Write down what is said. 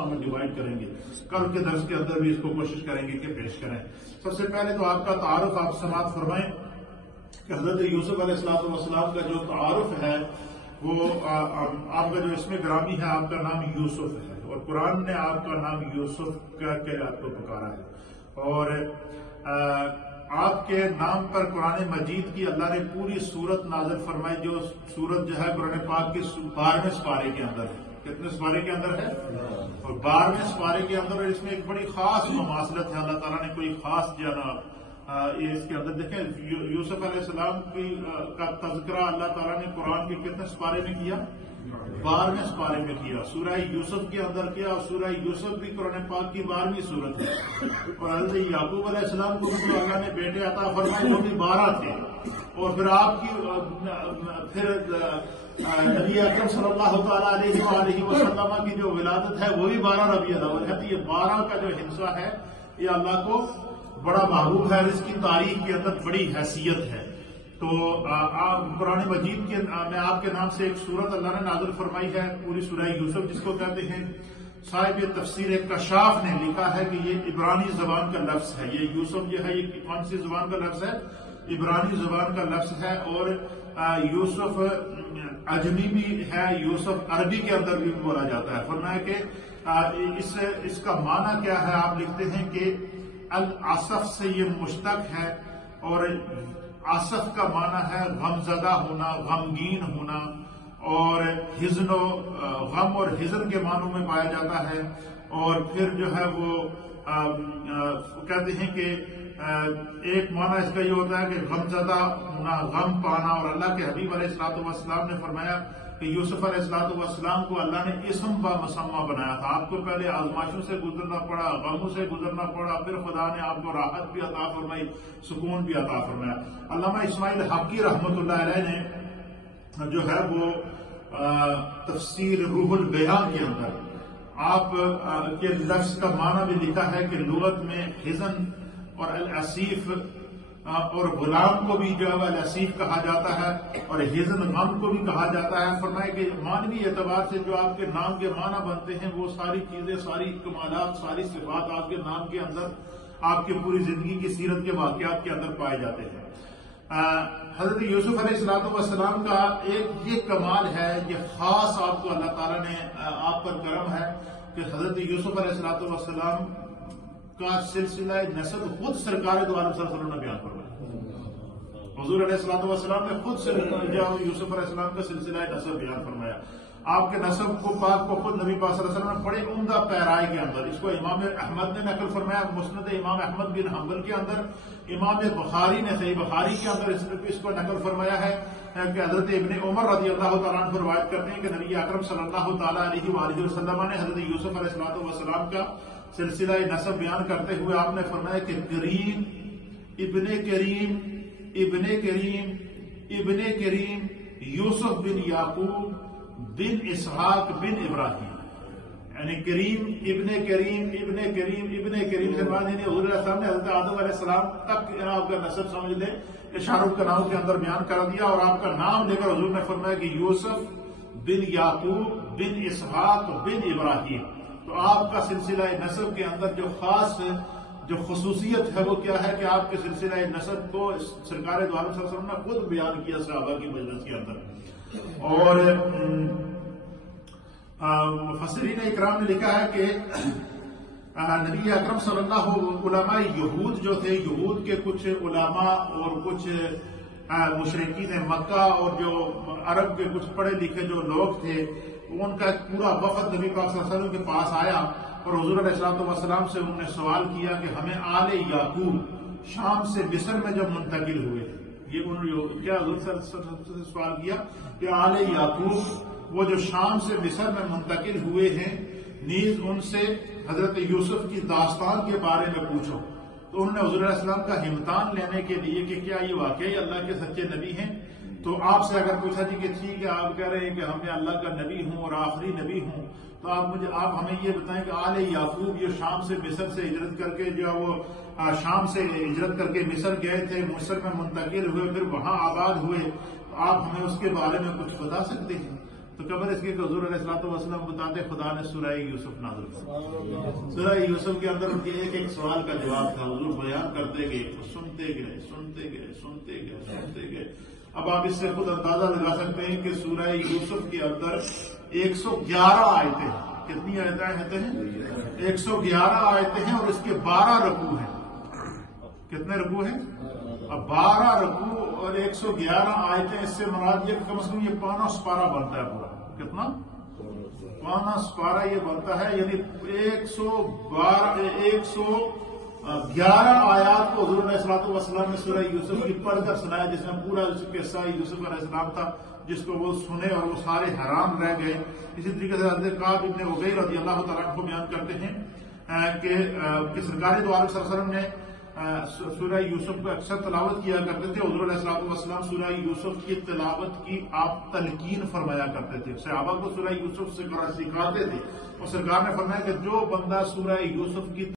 قسموں میں ڈیوائڈ کریں گے. کل کے درس کے اندر بھی اس کو کوشش کریں گے کہ پیش کریں. سب سے پہلے تو آپ کا تعارف آپ سماعت فرمائیں کہ حضرت یوسف علیہ السلام کا جو تعارف ہے وہ آپ کا جو اسم گرامی ہے آپ کا نام یوسف ہے اور قرآن نے آپ کا نام یوسف کے آپ کو پکارا ہے. اور آپ کے نام پر قرآن مجید کی اللہ نے پوری سورت نازل فرمائی جو سورت جو ہے قرآن پاک کی 12ویں سپارے کے اندر ہے. کتنے سپارے کے اندر ہے؟ اور 12ویں سپارے کے اندر. اس میں ایک بڑی خاص مماثلت ہے. اللہ تعالیٰ نے کوئی خاص اس کے اندر دیکھیں یوسف علیہ السلام کا تذکرہ اللہ تعالیٰ نے قرآن کے کتنے سپارے میں کیا؟ 12ویں سپارے میں کیا. سورہ یوسف کے اندر کیا اور سورہ یوسف بھی قرآن پاک کی 12ویں سورت ہے. اور حضرت یعقوب علیہ السلام کو جو اللہ نے بیٹے عطا فرمائے وہ بھی 12 تھے. اور پھر آپ کی نبی اکرم صلی اللہ تعالیٰ علیہ وآلہ وسلم کی جو ولادت ہے وہ بھی 12 ربیع الاول ہے. تو یہ 12 کا جو حصہ ہے یہ اللہ کو بڑا محبوب ہے اور اس کی تاریخ کے اندر بڑی حیثیت ہے. تو قرآن مجید کے میں آپ کے نام سے ایک سورت اللہ نے نازل فرمائی ہے پوری سورہ یوسف جس کو کہتے ہیں. صاحب تفسیر کشاف نے لکھا ہے کہ یہ عبرانی زبان کا لفظ ہے. یہ یوسف جو ہے یہ کون سی زبان کا لفظ ہے؟ عبرانی زبان کا لفظ ہے. اور یوسف عجمی بھی ہے, یوسف عربی کے اندر بھی بولا جاتا ہے. فرمایا کہ اس کا معنی کیا ہے؟ آپ لکھتے ہیں کہ العصف سے یہ مشتق ہے اور عصف کا معنی ہے غمزدہ ہونا, غمگین ہونا. اور حزن و غم اور حزن کے معنوں میں پایا جاتا ہے. اور پھر جو ہے وہ کہتے ہیں کہ ایک معنی اس کا یہ ہوتا ہے کہ غمزدہ ہونا, غم پانا. اور اللہ کے حبیب علیہ الصلوۃ والسلام نے فرمایا کہ یوسف علیہ الصلوۃ والسلام کو اللہ نے اسم با مسمہ بنایا تھا. آپ کو پہلے آزمائشوں سے گزرنا پڑا, غموں سے گزرنا پڑا, پھر خدا نے آپ کو راحت بھی عطا فرمائی, سکون بھی عطا فرمایا. علامہ اسماعیل حقی رحمۃ اللہ علیہ نے جو ہے وہ تفسیر روح البیان کے اندر آپ کے لفظ کا معنی بھی لکھا ہے کہ لغت میں حزن اور الاسیف اور غلام کو بھی جو ہے الاسیف کہا جاتا ہے اور حزن غم کو بھی کہا جاتا ہے. فرمائے کہ معنوی اعتبار سے جو آپ کے نام کے معنی بنتے ہیں وہ ساری چیزیں, ساری کمالات, ساری صفات آپ کے نام کے اندر آپ کی پوری زندگی کی سیرت کے واقعات کے اندر پائے جاتے ہیں. حضرت یوسف علیہ الصلوۃ والسلام کا ایک یہ کمال ہے, یہ خاص آپ کو اللہ تعالیٰ نے آپ پر کرم ہے کہ حضرت یوسف علیہ الصلوۃ والسلام کا سلسلہ نسب خود سرکار دو عالم صلی اللہ علیہ وسلم نے بیان فرمایا. حضور علیہ الصلوۃ والسلام نے خود یوسف علیہ السلام کا سلسلہ نسب بیان فرمایا. آپ کے نسب کو پاک کو خود نبی پاک صلی اللہ علیہ وسلم نے بڑے عمدہ پیرائے کے اندر, اس کو امام احمد نے نقل فرمایا مسند امام احمد بن حنبل کے اندر. امام بخاری نے صحیح بخاری کے اندر اس کو نقل فرمایا ہے کہ حضرت ابن عمر رضی اللہ تعالیٰ عنہ روایت کرتے ہیں کہ نبی اکرم صلی اللہ تعالیٰ علیہ وآلہ وسلم نے حضرت یوسف علیہ الصلوۃ والسلام کا سلسلہ نسب بیان کرتے ہوئے آپ نے فرمایا کہ کریم ابن کریم ابن کریم ابن کریم یوسف بن یعقوب بن اسحاق بن ابراہیم. یعنی کریم ابن کریم ابن کریم ابن کریم سے بعد یعنی حضور علیہ السلام نے حضرت آدم علیہ السلام تک آپ کا نسب سمجھ لیں شاہ رخ کا نام کے اندر بیان کر دیا. اور آپ کا نام لے کر حضور نے فرمایا کہ یوسف بن یعقوب بن اسحاق بن ابراہیم. تو آپ کا سلسلہ نسب کے اندر جو خاص جو خصوصیت ہے وہ کیا ہے کہ آپ کے سلسلہ نسب کو سرکار دو عالم صلی اللہ علیہ وسلم نے خود بیان کیا صحابہ کی مجلس کے اندر. اور مفسرین اکرام نے لکھا ہے کہ نبی اکرم صلی اللہ علماء یہود جو تھے, یہود کے کچھ علماء اور کچھ مشرکین مکہ اور جو عرب کے کچھ پڑھے لکھے جو لوگ تھے ان کا ایک پورا وفد نبی پاک صلی اللہ علیہ وسلم کے پاس آیا اور حضور علیہ الصلوۃ والسلام سے انہوں نے سوال کیا کہ ہمیں آل یعقوب شام سے مصر میں جب منتقل ہوئے, یہ انہوں نے کیا حضور صلی اللہ علیہ وسلم سے سوال کیا کہ آل یعقوب وہ جو شام سے مصر میں منتقل ہوئے ہیں نیز ان سے حضرت یوسف کی داستان کے بارے میں پوچھو. تو انہوں نے حضور علیہ السلام کا امتحان لینے کے لیے کہ کیا یہ واقعی اللہ کے سچے نبی ہیں. تو آپ سے اگر پوچھا جی کہ ٹھیک ہے آپ کہہ رہے ہیں کہ ہم اللہ کا نبی ہوں اور آخری نبی ہوں, تو آپ ہمیں یہ بتائیں کہ آل یعقوب یہ شام سے مصر سے ہجرت کر کے جو وہ شام سے ہجرت کر کے مصر گئے تھے, مصر میں منتقل ہوئے, پھر وہاں آباد ہوئے, آپ ہمیں اس کے بارے میں کچھ بتا سکتے ہیں. تو قبر اس کے حضور علیہ الصلوۃ والسلام بتاتے خدا نے سورہ یوسف نازل کی. سورہ یوسف کے اندر ان کے ایک ایک سوال کا جواب تھا. حضور بیان کرتے گئے، سنتے گئے. اب آپ اس سے خود اندازہ لگا سکتے ہیں کہ سورہ یوسف کے اندر 111 آیتیں ہیں. کتنی آیتیں ہیں؟ 111 آیتیں ہیں اور اس کے 12 رکوع ہیں. کتنے رکوع ہیں؟ اب 12 رکوع اور 111 آیتیں. اس سے مراد یہ کم از کم یہ پانا سپارہ بنتا ہے پورا. کتنا پانا سپارہ یہ بنتا ہے، یعنی 111 آیات کو حضور علیہ الصلوۃ والسلام نے سورہ یوسف کی پڑھ کر سنایا، جس میں پورا قصہ یوسف علیہ السلام تھا، جس کو وہ سنے اور وہ سارے حیران رہ گئے. اسی طریقے سے حضرت کعب ابن عبید رضی اللہ تعالیٰ عنہ بیان کرتے ہیں کہ سرکار دو عالم صلی اللہ علیہ وسلم نے سورہ یوسف کو اکثر تلاوت کیا کرتے تھے. حضور علیہ الصلوۃ والسلام سورہ یوسف کی تلاوت کی آپ تلقین فرمایا کرتے تھے، صحابہ کو سورہ یوسف سے سکھاتے تھے. اور سرکار نے فرمایا کہ جو بندہ سورہ یوسف کی